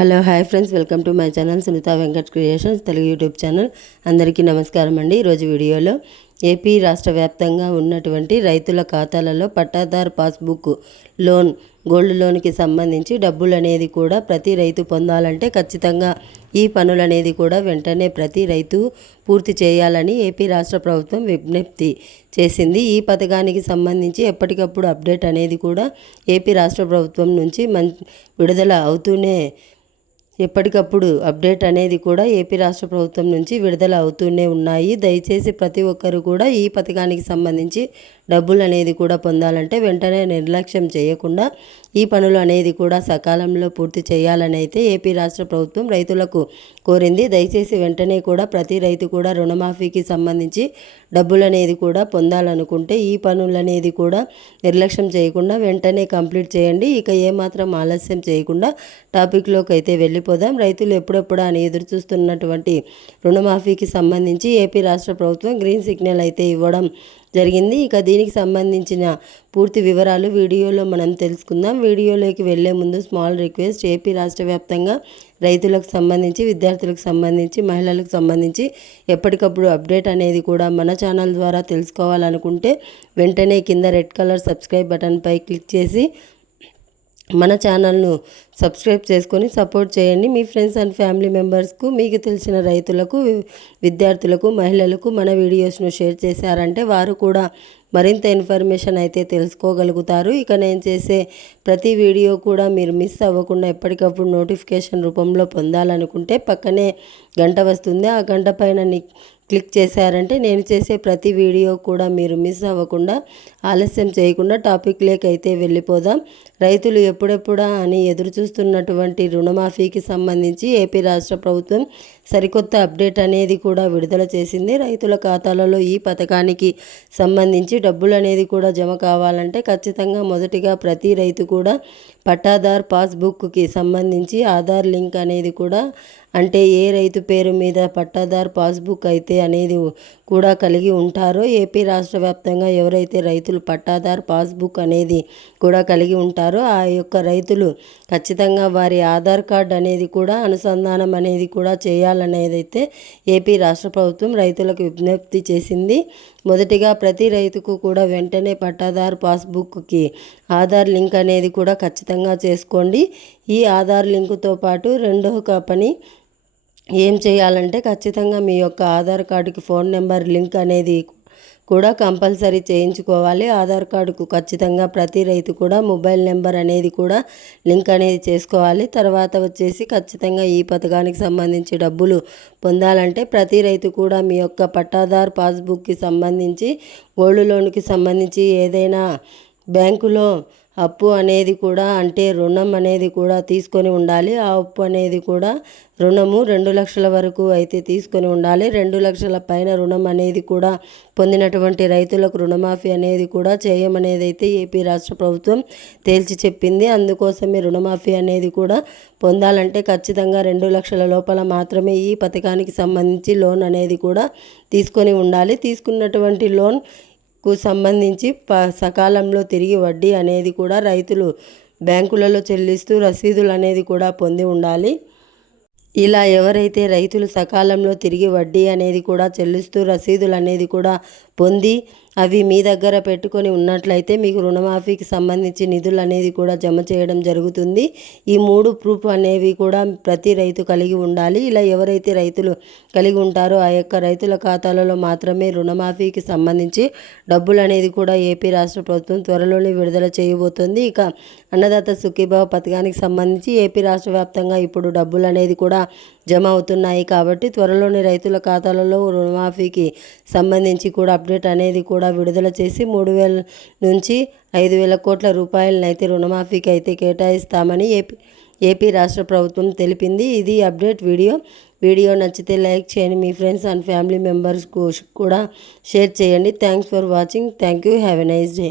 Hello hi friends. Welcome to my channel Sunitha Venkat creations Telugu YouTube channel. అందరికీ నమస్కారం అండి. ఈరోజు వీడియోలో ఏపీ రాష్ట్ర వ్యాప్తంగా ఉన్నటువంటి రైతుల ఖాతాలలో పట్టాదారు పాస్బుక్ లోన్ గోల్డ్ లోన్కి సంబంధించి డబ్బులు అనేది కూడా ప్రతి రైతు పొందాలంటే ఖచ్చితంగా ఈ పనులు అనేది కూడా వెంటనే ప్రతి రైతు పూర్తి చేయాలని ఏపీ రాష్ట్ర ప్రభుత్వం విజ్ఞప్తి చేసింది. ఈ పథకానికి సంబంధించి ఎప్పటికప్పుడు అప్డేట్ అనేది కూడా ఏపీ రాష్ట్ర ప్రభుత్వం నుంచి మం విడుదల అవుతూనే ఎప్పటికప్పుడు అప్డేట్ అనేది కూడా ఏపీ రాష్ట్ర ప్రభుత్వం నుంచి విడుదల అవుతూనే ఉన్నాయి. దయచేసి ప్రతి ఒక్కరు కూడా ఈ పథకానికి సంబంధించి డబ్బులు అనేది కూడా పొందాలంటే వెంటనే నిర్లక్ష్యం చేయకుండా ఈ పనులు అనేది కూడా సకాలంలో పూర్తి చేయాలని అయితే ఏపీ రాష్ట్ర ప్రభుత్వం రైతులకు కోరింది. దయచేసి వెంటనే కూడా ప్రతి రైతు కూడా రుణమాఫీకి సంబంధించి డబ్బులు అనేది కూడా పొందాలనుకుంటే ఈ పనులు అనేది కూడా నిర్లక్ష్యం చేయకుండా వెంటనే కంప్లీట్ చేయండి. ఇక ఏమాత్రం ఆలస్యం చేయకుండా టాపిక్లోకి అయితే వెళ్ళిపోదాం. రైతులు ఎప్పుడెప్పుడు అని ఎదురు చూస్తున్నటువంటి రుణమాఫీకి సంబంధించి ఏపీ రాష్ట్ర ప్రభుత్వం గ్రీన్ సిగ్నల్ అయితే ఇవ్వడం జరిగింది. ఇక దీనికి సంబంధించిన పూర్తి వివరాలు వీడియోలో మనం తెలుసుకుందాం. వీడియోలోకి వెళ్ళే ముందు స్మాల్ రిక్వెస్ట్ ఏపీ రాష్ట్ర వ్యాప్తంగా రైతులకు సంబంధించి విద్యార్థులకు సంబంధించి మహిళలకు సంబంధించి ఎప్పటికప్పుడు అప్డేట్ అనేది కూడా మన ఛానల్ ద్వారా తెలుసుకోవాలనుకుంటే వెంటనే కింద రెడ్ కలర్ సబ్స్క్రైబ్ బటన్పై క్లిక్ చేసి మన ఛానల్ను సబ్స్క్రైబ్ చేసుకొని సపోర్ట్ చేయండి. మీ ఫ్రెండ్స్ అండ్ ఫ్యామిలీ మెంబర్స్కు మీకు తెలిసిన రైతులకు విద్యార్థులకు మహిళలకు మన వీడియోస్ను షేర్ చేశారంటే వారు కూడా మరింత ఇన్ఫర్మేషన్ అయితే తెలుసుకోగలుగుతారు. ఇక నేను చేసే ప్రతి వీడియో కూడా మీరు మిస్ అవ్వకుండా ఎప్పటికప్పుడు నోటిఫికేషన్ రూపంలో పొందాలనుకుంటే పక్కనే గంట వస్తుంది. ఆ గంట పైన క్లిక్ చేశారంటే నేను చేసే ప్రతి వీడియో కూడా మీరు మిస్ అవ్వకుండా ఆలస్యం చేయకుండా టాపిక్ లేకైతే వెళ్ళిపోదాం. రైతులు ఎప్పుడెప్పుడా అని ఎదురు చూస్తున్నటువంటి రుణమాఫీకి సంబంధించి ఏపీ రాష్ట్ర ప్రభుత్వం సరికొత్త అప్డేట్ అనేది కూడా విడుదల చేసింది. రైతుల ఖాతాలలో ఈ పథకానికి సంబంధించి డబ్బులు అనేది కూడా జమ కావాలంటే ఖచ్చితంగా మొదటిగా ప్రతి రైతు కూడా పట్టాదార్ పాస్బుక్కి సంబంధించి ఆధార్ లింక్ అనేది కూడా అంటే ఏ రైతు పేరు మీద పట్టాదార్ పాస్బుక్ అయితే అనేది కూడా కలిగి ఉంటారో ఏపీ రాష్ట్ర వ్యాప్తంగా ఎవరైతే రైతులు పట్టాదార్ పాస్బుక్ అనేది కూడా కలిగి ఉంటారో ఆ యొక్క రైతులు ఖచ్చితంగా ఖచ్చితంగా వారి ఆధార్ కార్డ్ అనేది కూడా అనుసంధానం అనేది కూడా చేయాలనేది అయితే ఏపీ రాష్ట్ర ప్రభుత్వం రైతులకు విజ్ఞప్తి చేసింది. మొదటిగా ప్రతి రైతుకు కూడా వెంటనే పట్టాదార్ పాస్బుక్కి ఆధార్ లింక్ అనేది కూడా ఖచ్చితంగా చేసుకోండి. ఈ ఆధార్ లింకుతో పాటు రెండవ పని ఏం చేయాలంటే ఖచ్చితంగా మీ యొక్క ఆధార్ కార్డుకి ఫోన్ నెంబర్ లింక్ అనేది కూడా కంపల్సరీ చేయించుకోవాలి. ఆధార్ కార్డుకు ఖచ్చితంగా ప్రతి రైతు కూడా మొబైల్ నెంబర్ అనేది కూడా లింక్ అనేది చేసుకోవాలి. తర్వాత వచ్చేసి ఖచ్చితంగా ఈ పథకానికి సంబంధించి డబ్బులు పొందాలంటే ప్రతి రైతు కూడా మీ యొక్క పట్టాదార్ పాస్బుక్కి సంబంధించి గోల్డ్ లోన్కి సంబంధించి ఏదైనా బ్యాంకులో అప్పు అనేది కూడా అంటే రుణం అనేది కూడా తీసుకొని ఉండాలి. ఆ అప్పు అనేది కూడా రుణము రెండు లక్షల వరకు అయితే తీసుకొని ఉండాలి. రెండు లక్షల పైన రుణం అనేది కూడా పొందినటువంటి రైతులకు రుణమాఫీ అనేది కూడా చేయమనేది అయితే ఏపీ రాష్ట్ర ప్రభుత్వం తేల్చి చెప్పింది. అందుకోసమే రుణమాఫీ అనేది కూడా పొందాలంటే ఖచ్చితంగా రెండు లక్షల లోపల మాత్రమే ఈ పథకానికి సంబంధించి లోన్ అనేది కూడా తీసుకొని ఉండాలి. తీసుకున్నటువంటి లోన్ కు సంబంధించి ప సకాలంలో తిరిగి వడ్డీ అనేది కూడా రైతులు బ్యాంకులలో చెల్లిస్తూ రసీదులు అనేది కూడా పొంది ఉండాలి. ఇలా ఎవరైతే రైతులు సకాలంలో తిరిగి వడ్డీ అనేది కూడా చెల్లిస్తూ రసీదులు అనేది కూడా పొంది అవి మీ దగ్గర పెట్టుకొని ఉన్నట్లయితే మీకు రుణమాఫీకి సంబంధించి నిధులు అనేది కూడా జమ చేయడం జరుగుతుంది. ఈ మూడు ప్రూఫ్ అనేవి కూడా ప్రతి రైతు కలిగి ఉండాలి. ఇలా ఎవరైతే రైతులు కలిగి ఉంటారో ఆ యొక్క రైతుల ఖాతాలలో మాత్రమే రుణమాఫీకి సంబంధించి డబ్బులు అనేది కూడా ఏపీ రాష్ట్ర ప్రభుత్వం త్వరలోనే విడుదల చేయబోతుంది. ఇక అన్నదాత సుఖీభావ పథకానికి సంబంధించి ఏపీ రాష్ట్ర వ్యాప్తంగా ఇప్పుడు డబ్బులు అనేది కూడా జమ అవుతున్నాయి కాబట్టి త్వరలోనే రైతుల ఖాతాలలో రుణమాఫీకి సంబంధించి కూడా అప్డేట్ అనేది కూడా విడుదల చేసి మూడు వేల నుంచి ఐదు వేల కోట్ల రూపాయలనైతే రుణమాఫీకి అయితే కేటాయిస్తామని ఏపీ ఏపీ రాష్ట్ర ప్రభుత్వం తెలిపింది. ఇది అప్డేట్ వీడియో. వీడియో నచ్చితే లైక్ చేయండి. మీ ఫ్రెండ్స్ అండ్ ఫ్యామిలీ మెంబర్స్కు కూడా షేర్ చేయండి. Thanks for watching. Thank you. Have a nice day.